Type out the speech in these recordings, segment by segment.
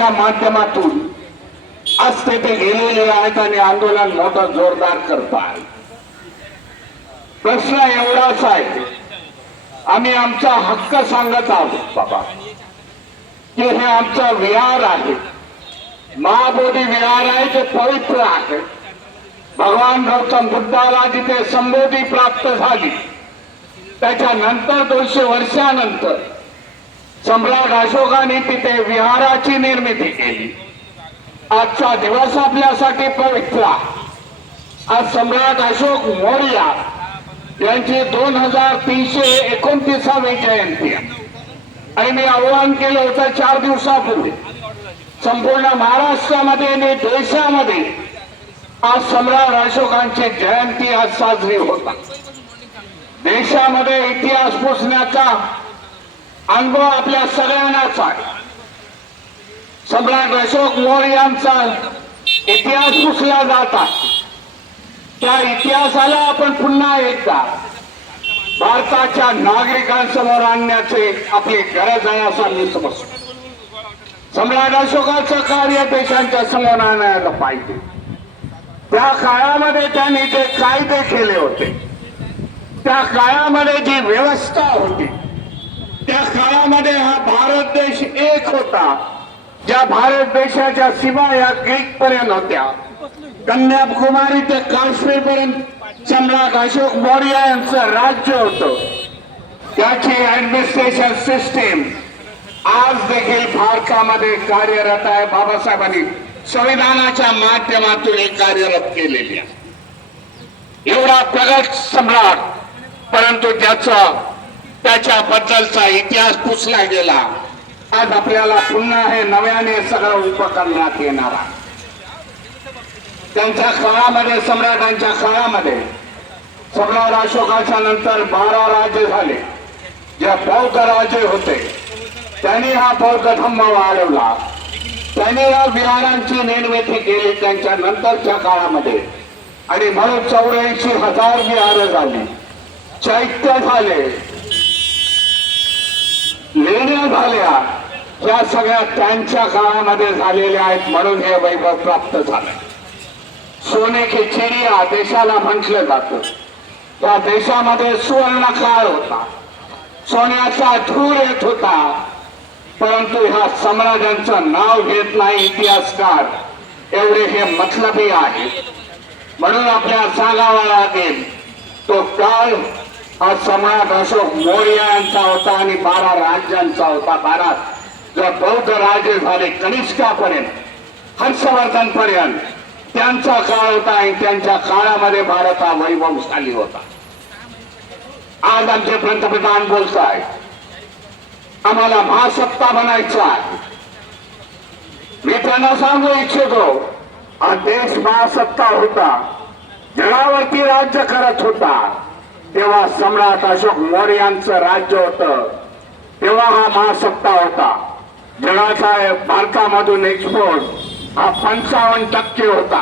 च्या माध्यमातून आज तेथे गेलेले आहेत आणि आंदोलन मोठं जोरदार करतात प्रश्न एवढाच आहे. आम्ही आमचा हक्क सांगत आहोत बाबा. की हे आमचा विहार आहे. महाबोधी विहार आहे जे पवित्र आहे. भगवान गौतम बुद्धाला जिथे संबोधी प्राप्त झाली त्याच्यानंतर दोनशे वर्षानंतर सम्राट अशोकाने तिथे विहाराची निर्मिती केली. आजचा दिवस आपल्यासाठी पवित्र आज सम्राट अशोक मौर्य यांची दोन हजार तीनशे एकोणतीसावी जयंती आणि मी आव्हान केलं होतं चार दिवसापूर्वी. संपूर्ण महाराष्ट्रामध्ये आणि देशामध्ये आज सम्राट अशोकांची जयंती आज साजरी होतात देशामध्ये इतिहास पुसण्याचा अनुभव आपल्या सगळ्यांनाच आहे. सम्राट अशोक मौर्य यांचा इतिहास पुसला जाता त्या इतिहासाला आपण पुन्हा एकदा भारताच्या नागरिकांसमोर आणण्याचे आपली गरज आहे असं मी समजतो. सम्राट अशोकाचं कार्य देशांच्या समोर आणायला पाहिजे. त्या काळामध्ये त्यांनी जे कायदे केले होते त्या काळामध्ये जी व्यवस्था होती त्या काळामध्ये हा भारत देश एक होता ज्या भारत देशाच्या सीमा या ग्रीक पर्यंत होत्या कन्याकुमारी ते काश्मीर पर्यंत सम्राट अशोक मौर्य यांचं राज्य होतं. त्याची ऍडमिनिस्ट्रेशन सिस्टीम आज देखील भारतामध्ये कार्यरत आहे बाबासाहेबांनी. संविधानाच्या माध्यमातून हे कार्यरत केलेली आहे. एवढा प्रगत सम्राट परंतु त्याचा त्याच्याबद्दलचा इतिहास पुसला गेला. आज आपल्याला पुन्हा हे नव्याने सगळं उभं करण्यात येणार आहे. त्यांच्या काळामध्ये सम्राटांच्या काळामध्ये सम्राट अशोकाच्या नंतर बारा राजे झाले. जे बौद्ध राजे होते त्यांनी हा बौद्ध धम्म वाढवला. त्यांनी या विहारांची निर्मिती केली त्यांच्या नंतरच्या काळामध्ये. आणि म्हणून चौऱ्याऐंशी हजार विहार झाली. चैत्य झाले. लेण्या झाल्या. या सगळ्या त्यांच्या काळामध्ये झालेल्या आहेत म्हणून हे वैभव प्राप्त झालं. सोने की चिडिया देशाला म्हटलं जात. त्या देशामध्ये सुवर्ण काळ होता. सोन्याचा धूर येत होता. परंतु ह्या सम्राजांचं नाव घेत नाही इतिहासकार. एवढे हे मतलबी आहे म्हणून आपल्या सांगावा लागेल तो काळ हा सम्राट अशोक मौर्य यांचा होता आणि बारा राज्यांचा होता. बारा जर बौद्ध राजे झाले कनिष्कापर्यंत हर्षवर्धन पर्यंत त्यांचा काळ होता आणि त्यांच्या काळामध्ये भारत हा वैभवशाली होता. आज आमचे पंतप्रधान बोलताय आम्हाला महासत्ता बनायचा आहे. मी त्यांना सांगू इच्छितो हा देश महासत्ता होता जगावरती राज्य करत होता. तेव्हा सम्राट अशोक मौर्यांचं राज्य होतं. तेव्हा हा महासत्ता होता. जगाचा भारतामधून एक्सपोर्ट हा पंचावन्न टक्के होता.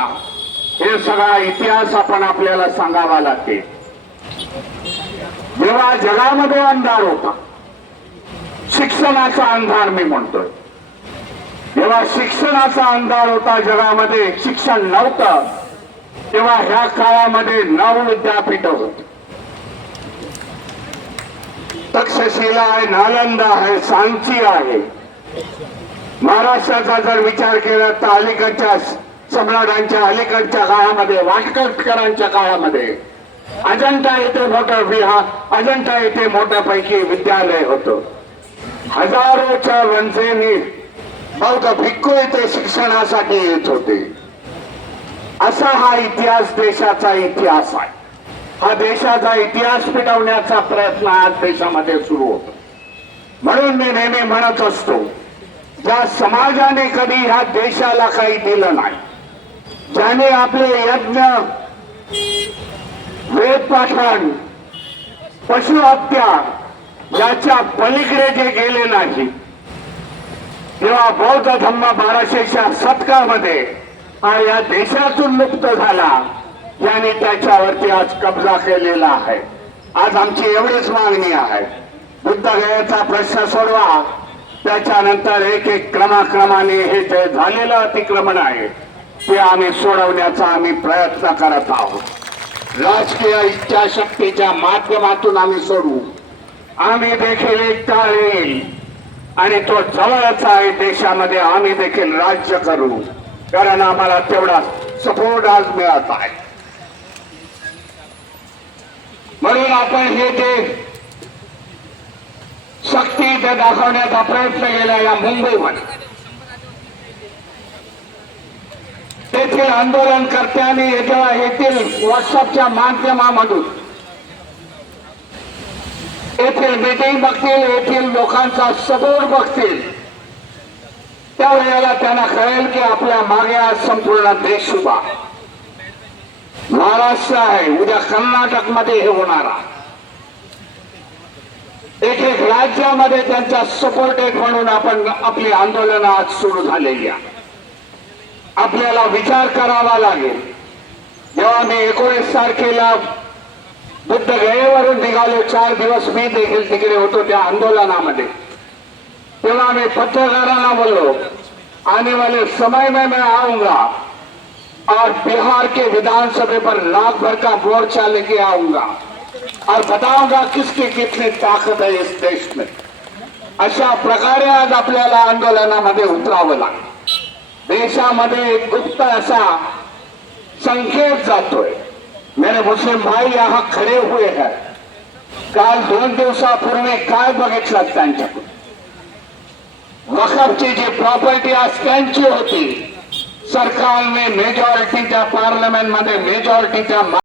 हे सगळा इतिहास आपण आपल्याला सांगावा लागते जेव्हा जगामध्ये अंधार होता शिक्षणाचा अंधार मी म्हणतोय. जेव्हा शिक्षणाचा अंधार होता जगामध्ये शिक्षण नव्हतं तेव्हा ह्या काळामध्ये नऊ विद्यापीठ होत. तक्षशिला आहे नालंदा आहे सांची आहे. महाराष्ट्राचा जर विचार केला तर अलीकडच्या सम्राटांच्या अलीकडच्या काळामध्ये वाटकरकरांच्या काळामध्ये अजंठा येथे मोठं विहार अजंठा येथे मोठ्यापैकी विद्यालय होतं. हजारोच्या वंचेने बौद्ध भिक्खू येथे शिक्षणासाठी येत होते. असा हा इतिहास देशाचा इतिहास आहे. हा देशाचा इतिहास पिटवण्याचा प्रयत्न आज देशामध्ये सुरू होतो. म्हणून मी नेहमी म्हणत असतो ज्या समाजाने कधी ह्या देशाला काही दिलं नाही ज्याने आपले यज्ञ वेद पाठण पशु हत्या याच्या पलीकडे जे गेले नाही तेव्हा बौद्ध धम्म बाराशेच्या शतकामध्ये हा या देशातून मुक्त झाला. याने त्याच्यावरती आज कब्जा केलेला आहे. आज आमची एवढीच मागणी आहे. बुद्धगयाचा प्रश्न सोडवा. त्याच्यानंतर एक एक क्रमाक्रमाने हे जे झालेलं अतिक्रमण आहे ते आम्ही सोडवण्याचा आम्ही प्रयत्न करत आहोत. राजकीय इच्छाशक्तीच्या माध्यमातून आम्ही सोडवू आम्ही देखील एक येईल. आणि तो जवळच आहे देशामध्ये आम्ही देखील राज्य करू. कारण आम्हाला तेवढा सपोर्ट आज मिळत आहे. म्हणून आपण हे जे शक्ती इथे दाखवण्याचा प्रयत्न केला या मुंबईमध्ये तेथील आंदोलनकर्त्यांनी येत्या येथील व्हॉट्सअपच्या माध्यमामधून येथील मीटिंग बघतील येथील लोकांचा सपोर्ट बघतील त्यावेळेला त्यांना कळेल की आपल्या मागे आज संपूर्ण देश उभा आहे. महाराष्ट्र आहे. उद्या कर्नाटकमध्ये हे होणार एक एक राज्यामध्ये त्यांचा सपोर्टेड म्हणून आपण आपली आंदोलन आज सुरू झालेली आहे. आपल्याला विचार करावा लागेल. जेव्हा मी एकोणीस तारखेला बुद्ध गयेवरून निघालो चार दिवस मी देखील तिकडे होतो त्या आंदोलनामध्ये. तेव्हा मी पत्रकारांना बोललो आणि मला समय में मैं आऊंगा और बिहार के विधानसभा पर लाख भर का मोर्चा लेके आऊँगा। और बताऊँगा किसकी कितनी ताकत है इस देश में। अशा प्रकारे आज आपल्याला आंदोलनामध्ये उतरावं लागेल। देशामध्ये एक गुप्त असा संकेत जातोय। मेरे मुस्लिम भाई यहाँ खडे हुए हैं। काल दोन दिवसापूर्वी काय बघितलं त्यांच्याकडून? वखफची जी प्रॉपर्टी आज त्यांची होती सरकारने मेजॉरिटीच्या पार्लमेंटमध्ये मेजॉरिटीच्या